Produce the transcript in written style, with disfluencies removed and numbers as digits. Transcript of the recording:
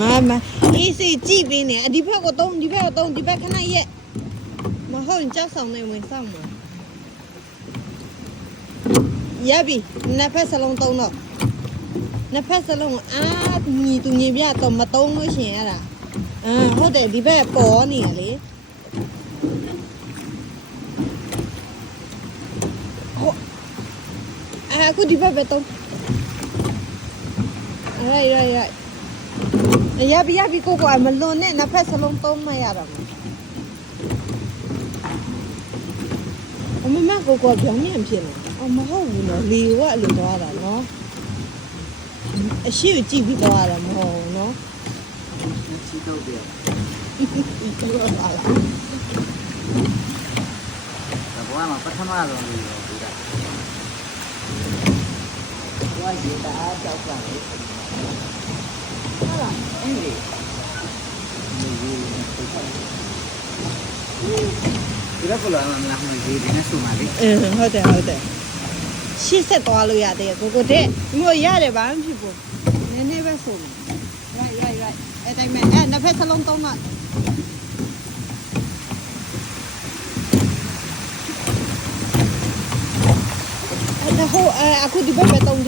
妈，你是这边的，你不要动，你不要动，你不要看那页。嘛好，你叫上那位上嘛。也比，那拍沙龙动了，那拍沙龙啊，你都你别动嘛动了先啦。好的，你不要包你嘞。好，aku di bawah betul. Right. Ya bi ko ko amalon ne na phas salong tom ma ya ra. အမမကိုကိုပြောင်းမြန်ဖြစ်နေ။မဟုတ်ဘူးနော်။လေကအဲ့လိုသွားတာနော်။အရှိကိုကြည့်ပြီးသွားတာမဟုတ်ဘူးနော်။ချီတော့တယ်။ဒီတော့လာလား။ဒါကမှပထမဆုံးလေးဒီက။ဝိုင်းရတာကြောက်ကြတယ်။ဟုတ်လား။အင်းလေ။ဒီကလာမလားမကြီးဒီနဲ့ဆိုပါလေဟုတ်တယ်ရှေ့ဆက်သွားလို့ရတယ်ကိုတဲ့မျိုးရတယ်ဘာမှဖြစ်ဘူးနည်းနည်းပဲဆိုမယ် right အဲ့တိုင်းမဲ့နှစ်ဖက်စလုံးသုံးမှအဲ့ဒါဟိုအခုဒီဘက်ပဲသုံး